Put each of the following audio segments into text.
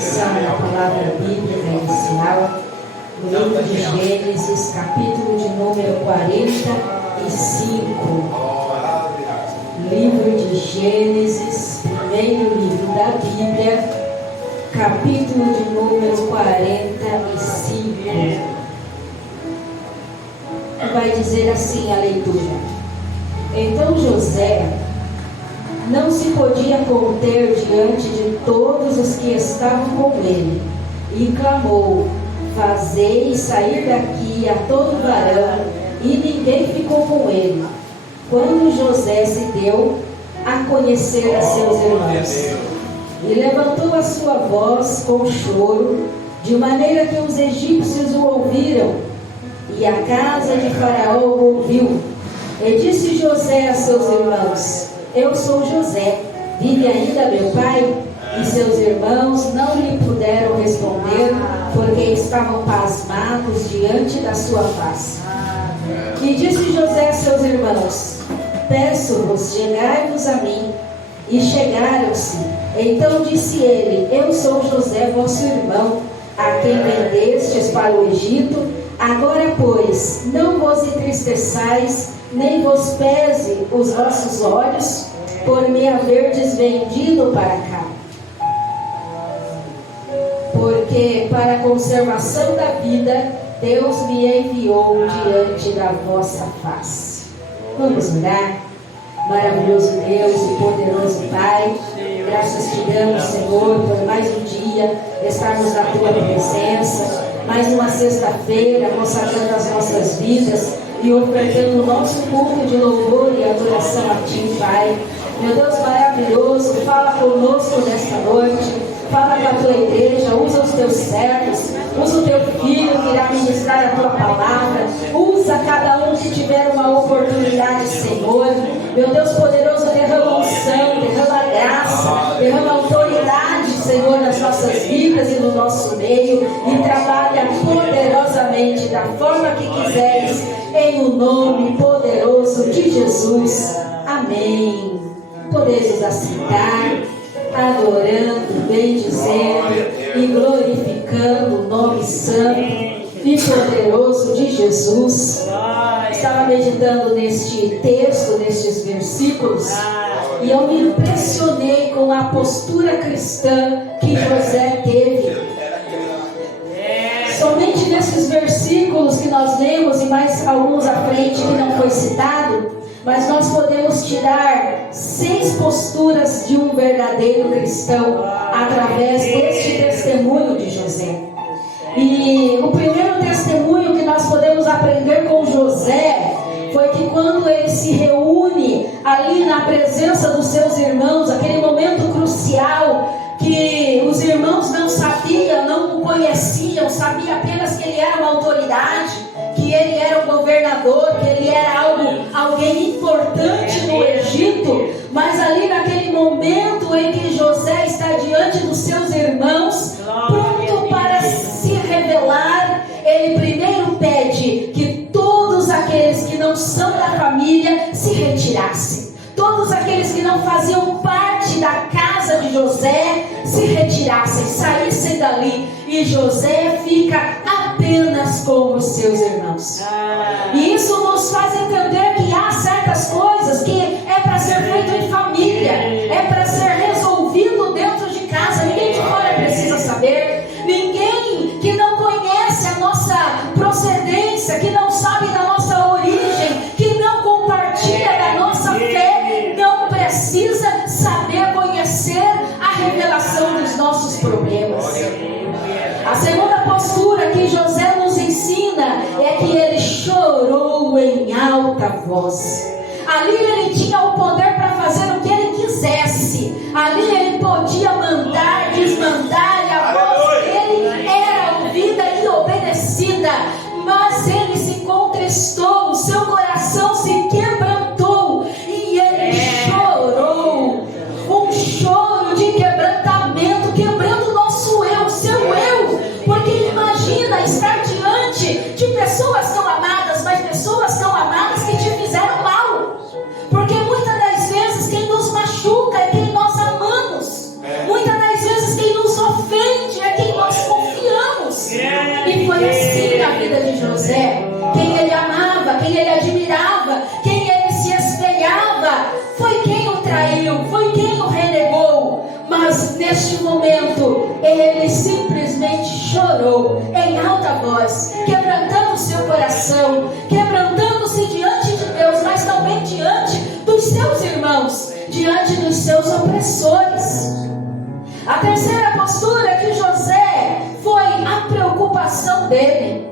atenção na palavra bíblica inicial, no livro de Gênesis, capítulo de número 45. Livro de Gênesis, primeiro livro da Bíblia, capítulo de número 45. Vai dizer assim a leitura: Então José não se podia conter diante de todos os que estavam com ele, e clamou: Fazei sair daqui a todo varão, e ninguém ficou com ele. Quando José se deu a conhecer a seus irmãos, e levantou a sua voz com choro, de maneira que os egípcios o ouviram, e a casa de Faraó o ouviu. E disse José a seus irmãos: Eu sou José, vive ainda meu pai? E seus irmãos não lhe puderam responder, porque estavam pasmados diante da sua face. E disse José a seus irmãos: Peço-vos, chegai-vos a mim. E chegaram-se. Então disse ele: Eu sou José, vosso irmão, a quem vendestes para o Egito. Agora, pois, não vos entristeçais, nem vos pese os vossos olhos, por me haverdes vendido para cá. Porque para a conservação da vida, Deus me enviou diante da vossa face. Vamos orar. Maravilhoso Deus e poderoso Pai, graças te damos, Senhor, por mais um dia estarmos na tua presença, mais uma sexta-feira consagrando as nossas vidas e ofertando o nosso culto de louvor e adoração a ti, Pai. Meu Deus maravilhoso, fala conosco nesta noite, fala com a tua igreja, usa os teus servos, usa o teu filho que irá ministrar a tua palavra, usa cada um que tiver uma oportunidade, Senhor. Meu Deus poderoso, derrama unção, derrama graça, derrama autoridade, Senhor, nas nossas vidas e no nosso meio, e trabalha poderosamente da forma que quiseres, em o nome poderoso de Jesus. Amém. Podeis assentar, adorando, bendizendo e glorificando o nome santo e poderoso de Jesus. Estava meditando neste texto, nestes versículos, e eu me impressionei com a postura cristã que José teve. Somente nesses versículos que nós lemos, e mais alguns à frente que não foi citado, mas nós podemos tirar 6 posturas de um verdadeiro cristão através deste testemunho de José. E o primeiro testemunho que nós podemos aprender com José foi que quando ele se reúne ali na presença dos seus irmãos, aquele momento crucial que os irmãos não sabiam, não o conheciam, sabiam apenas que ele era uma autoridade, que ele era o governador, que ele era alguém importante no Egito. Mas ali naquele momento em que José está diante dos seus irmãos, pronto para se revelar, ele primeiro pede que todos aqueles que não são da família se retirassem. Todos aqueles que não faziam parte da casa de José se retirassem, saíssem dali. E José fica apenas com os seus irmãos. E isso nos faz entender que há certas coisas que é para ser feito em família, é para ser resolvido dentro de casa. Ninguém de fora precisa saber. Ninguém que não conhece a nossa procedência, que não sabe da nossa origem, que não compartilha da nossa fé, não precisa saber, conhecer a revelação dos nossos problemas. A segunda postura que José nos ensina é que ele chorou em alta voz. Ali ele tinha o poder para fazer o que ele quisesse. Ali ele podia mandar, desmandar, e a voz dele era ouvida e obedecida. Mas ele se contristou, o seu coração se quebrantou e ele chorou. Um choro de quebrantamento, quebrando o nosso eu, o seu eu. Porque imagina estar diante de pessoas tão amadas, mas pessoas tão amadas que te fizeram mal. Porque muitas das neste momento, ele simplesmente chorou em alta voz, quebrantando o seu coração, quebrantando-se diante de Deus, mas também diante dos seus irmãos, diante dos seus opressores. A terceira postura de José foi a preocupação dele.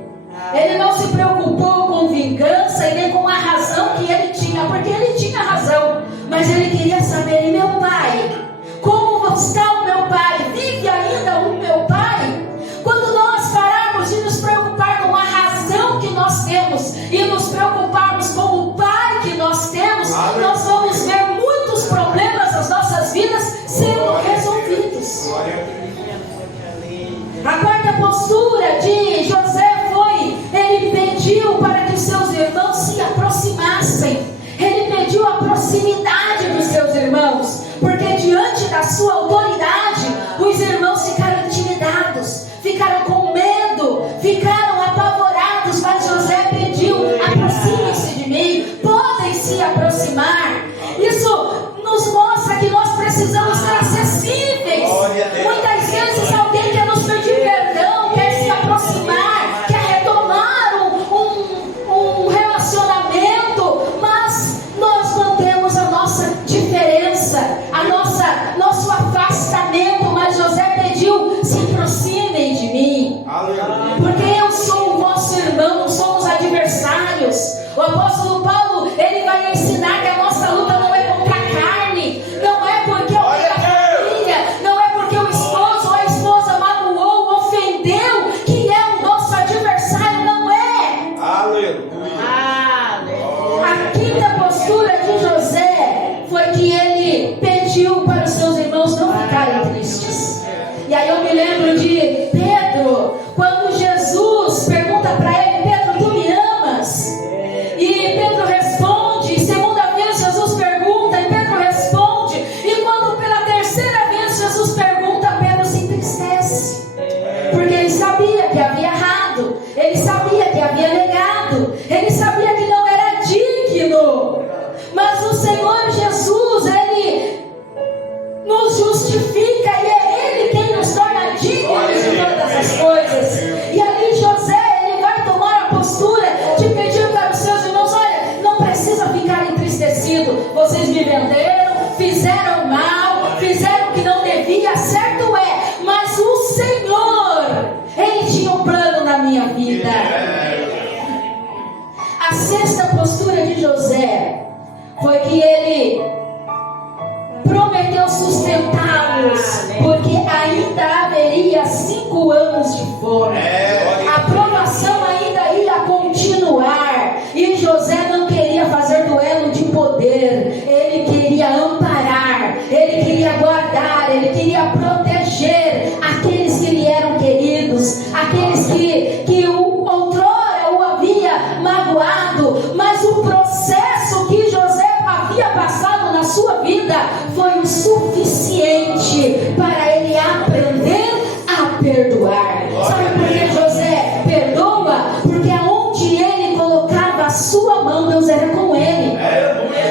Ele não se preocupou com vingança e nem com a razão que ele tinha, porque ele tinha razão, mas ele queria saber: e meu pai? Como está o meu pai? Vive ainda o meu pai? Quando nós pararmos de nos preocupar com a razão que nós temos e nos preocuparmos com o pai que nós temos, nós vamos ver muitos problemas nas nossas vidas sendo resolvidos. A quarta postura de José foi: ele pediu para que os seus irmãos se aproximassem. Ele pediu a proximidade dos seus irmãos, porque diante da sua autoridade, os irmãos ficaram intimidados, ficaram com medo, ficaram apavorados. Mas José pediu: aproximem-se de mim, podem se aproximar. Isso nos mostra que nós precisamos ser acessíveis. Muitas vezes alguém quer nos pedir perdão, quer se aproximar, quer retomar um relacionamento, mas nós mantemos a nossa diferença, nosso afastamento. Mas José pediu: se aproximem de mim, porque eu sou o vosso irmão, não somos adversários. O apóstolo Paulo, ele vai ensinar que a nossa luta não é contra a carne, não é porque alguém da família, não é porque o esposo ou a esposa magoou, ofendeu, que é o nosso adversário, não é. Aleluia. A quinta postura de José foi que ele pediu para os seus irmãos não ficarem tristes. E aí eu me lembro de Pedro, quando Jesus pergunta para ele: Pedro, tu me amas? E Pedro responde, segunda vez Jesus pergunta e Pedro responde, e quando pela terceira vez Jesus pergunta, Pedro se entristece, porque ele sabia que havia errado, ele sabia que havia negado, ele sabia que não era digno. Mas o Senhor Jesus, ele nos justifica e é ele quem nos torna dignos de todas as coisas. E ali José, ele vai tomar a postura de pedir para os seus irmãos: olha, não precisa ficar entristecido, vocês me venderam, fizeram mal, fizeram o que não devia, certo é, mas o Senhor, ele tinha um plano na minha vida. A sexta postura de José foi que ele prometeu sustentá-los, porque ainda haveria 5 anos de fome. A provação ainda ia continuar, e José não queria fazer duelo de poder, ele queria amparar, ele queria guardar, ele queria proteger aqueles que lhe eram queridos, aqueles que outrora o havia magoado. Mas o processo que José havia passado na sua vida foi o suficiente para ele aprender a perdoar. Sabe por que José perdoa? Porque aonde ele colocava a sua mão, Deus era com ele.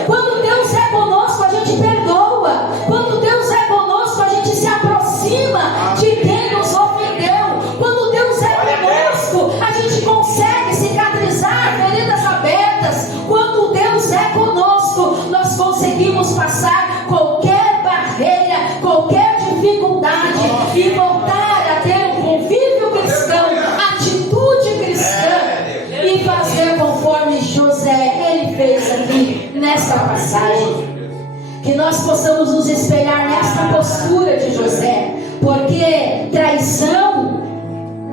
Quando Deus é conosco, a gente perdoa. Quando Deus é conosco, a gente se aproxima de quem nos ofendeu. Quando Deus é conosco, a gente consegue cicatrizar feridas abertas. Quando Deus é conosco, nós conseguimos passar qualquer barreira, qualquer dificuldade e voltar a ter um convívio cristão, atitude cristã, e fazer conforme José, ele fez aqui nessa passagem. Que nós possamos nos espelhar nessa postura de José, porque traição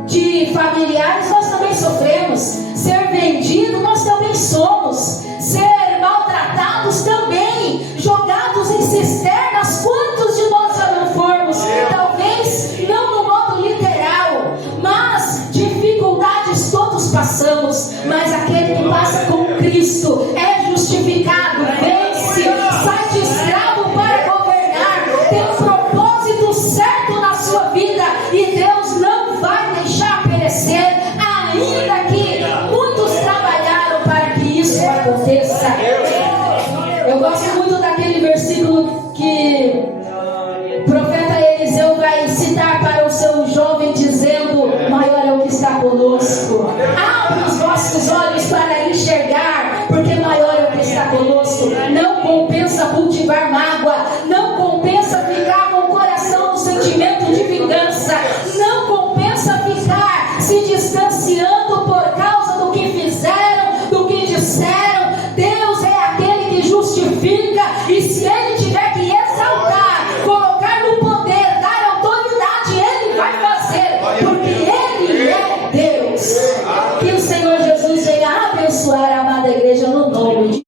de familiares nós também sofremos, ser vendido nós também somos, ser maltratados também, jogados em cisternas, quantos de nós já não formos? Talvez não no modo literal, mas dificuldades todos passamos. Mas aquele que passa com Cristo é justificado, vence, sai de escravo para governar, tem um propósito certo na sua vida, e Deus não vai deixar perecer, ainda que muitos trabalharam para que isso aconteça. Eu gosto muito daquele versículo que o profeta Eliseu isso. Não compensa cultivar mágoa. Não